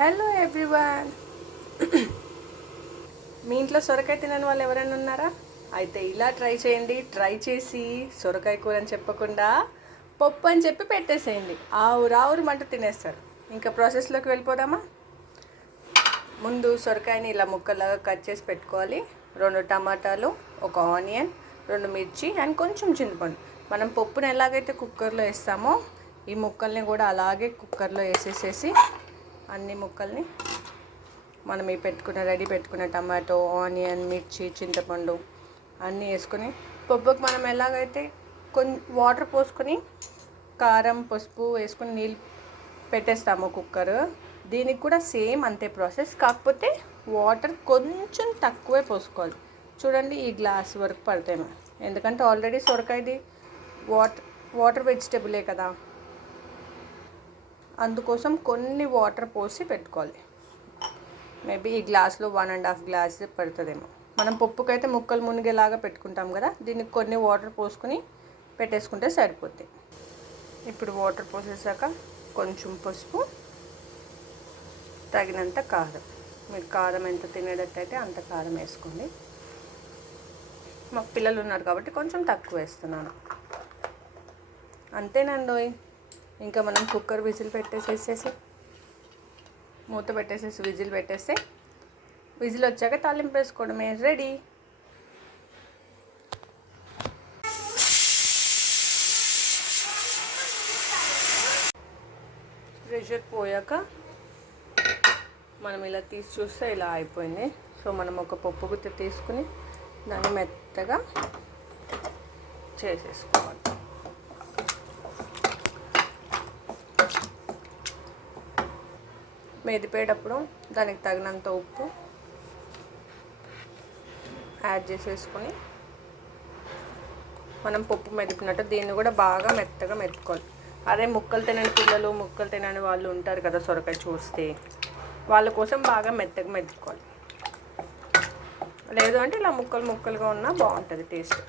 Hello everyone. మీ ఇంట్లో సొరకాయ తినని వాళ్ళు ఎవరైనా ఉన్నారా? అయితే ఇలా ట్రై చేయండి. ట్రై చేసి సొరకాయ కూర అని చెప్పకుండా పప్పు అని చెప్పి పెట్టేసేయండి. ఆవురు మంట తినేస్తారు. ఇంకా ప్రాసెస్లోకి వెళ్ళిపోదామా? ముందు సొరకాయని ఇలా ముక్కలాగా కట్ చేసి పెట్టుకోవాలి. 2 టమాటాలు, 1 ఆనియన్, 2 మిర్చి అండ్ కొంచెం చింతపండు. మనం పప్పుని ఎలాగైతే కుక్కర్లో వేస్తామో ఈ ముక్కల్ని కూడా అలాగే కుక్కర్లో వేసేసేసి అన్ని ముక్కల్ని మనం రెడీ పెట్టుకున్న టమాటో, ఆనియన్, మిర్చి, చింతపండు అన్నీ వేసుకొని పప్పుకి మనం ఎలాగైతే వాటర్ పోసుకొని కారం, పసుపు వేసుకొని నీళ్ళు పెట్టేస్తాము కుక్కర్, దీనికి కూడా సేమ్ అంతే ప్రాసెస్. కాకపోతే వాటర్ కొంచెం తక్కువే పోసుకోవాలి. చూడండి, ఈ గ్లాస్ వరకు పడతాయి. ఎందుకంటే ఆల్రెడీ సొరకాయది వాటర్ వెజిటబులే కదా, అందుకోసం కొన్ని వాటర్ పోసి పెట్టుకోవాలి. మేబీ ఈ గ్లాస్లో 1.5 గ్లాస్ పడుతుందేమో. మనం పప్పుకైతే ముక్కలు మునిగేలాగా పెట్టుకుంటాం కదా, దీనికి కొన్ని వాటర్ పోసుకొని పెట్టేసుకుంటే సరిపోద్ది. ఇప్పుడు వాటర్ పోసేసాక కొంచెం పసుపు, తగినంత కారం. మీరు కారం ఎంత తినేటట్టయితే అంత కారం వేసుకోండి. మాకు పిల్లలు ఉన్నారు కాబట్టి కొంచెం తక్కువ వేస్తున్నాను. అంతేనండి. ఇంకా మనం కుక్కర్ విజిల్ పెట్టేసేసి మూత పెట్టేసేసి విజిల్ పెట్టేస్తే విజిల్ వచ్చాక తాలింపు వేసుకోవడమే, రెడీ. ప్రెషర్ పోయాక మనం ఇలా తీసి చూస్తే ఇలా అయిపోయింది. సో మనం ఒక పప్పు గుత్తి తీసుకుని దాన్ని మెత్తగా చేసేసుకోవాలి. మెదిపేటప్పుడు దానికి తగినంత ఉప్పు యాడ్ చేసేసుకొని మనం పప్పు మెదిపినట్టు దీన్ని కూడా బాగా మెత్తగా మెతుక్కోవాలి. అదే ముక్కలు తినని పిల్లలు, ముక్కలు తినని వాళ్ళు ఉంటారు కదా, సొరకాయ చూస్తే వాళ్ళ కోసం బాగా మెత్తగా మెతుక్కోవాలి. లేదు అంటే ఇలా ముక్కలుగా ఉన్నా బాగుంటుంది టేస్ట్.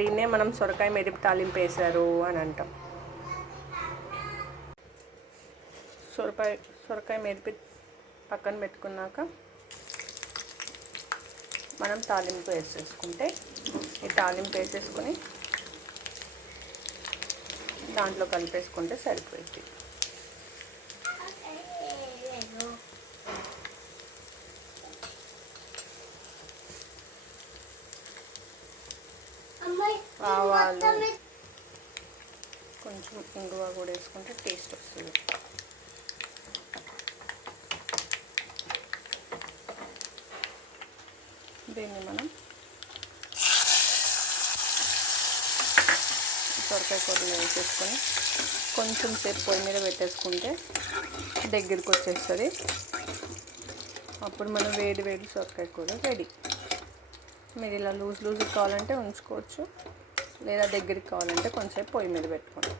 దీన్నే మనం సొరకాయ మెదిపి తాలింపు వేసారు అని అంటాం. సొరకాయ మెదిపి పక్కన పెట్టుకున్నాక మనం తాలింపు వేసేసుకుంటే, ఈ తాలింపు వేసేసుకొని దాంట్లో కలిపేసుకుంటే సరిపోయింది. ఆవాలు, కొంచెం ఇంగువ కూడా వేసుకుంటే టేస్ట్ వస్తుంది. దీన్ని మనం సొరకాయ కూరలో వేసేసుకొని కొంచెం సేపు పొయ్యి మీద పెట్టేసుకుంటే దగ్గరికి వచ్చేస్తుంది. అప్పుడు మనం వేడి సొరకాయ కూర రెడీ. మీరు ఇలా లూజ్ కావాలంటే ఉంచుకోవచ్చు, లేదా దగ్గరికి కావాలంటే కొంచెంసేపు పొయ్యి మీద పెట్టుకోండి.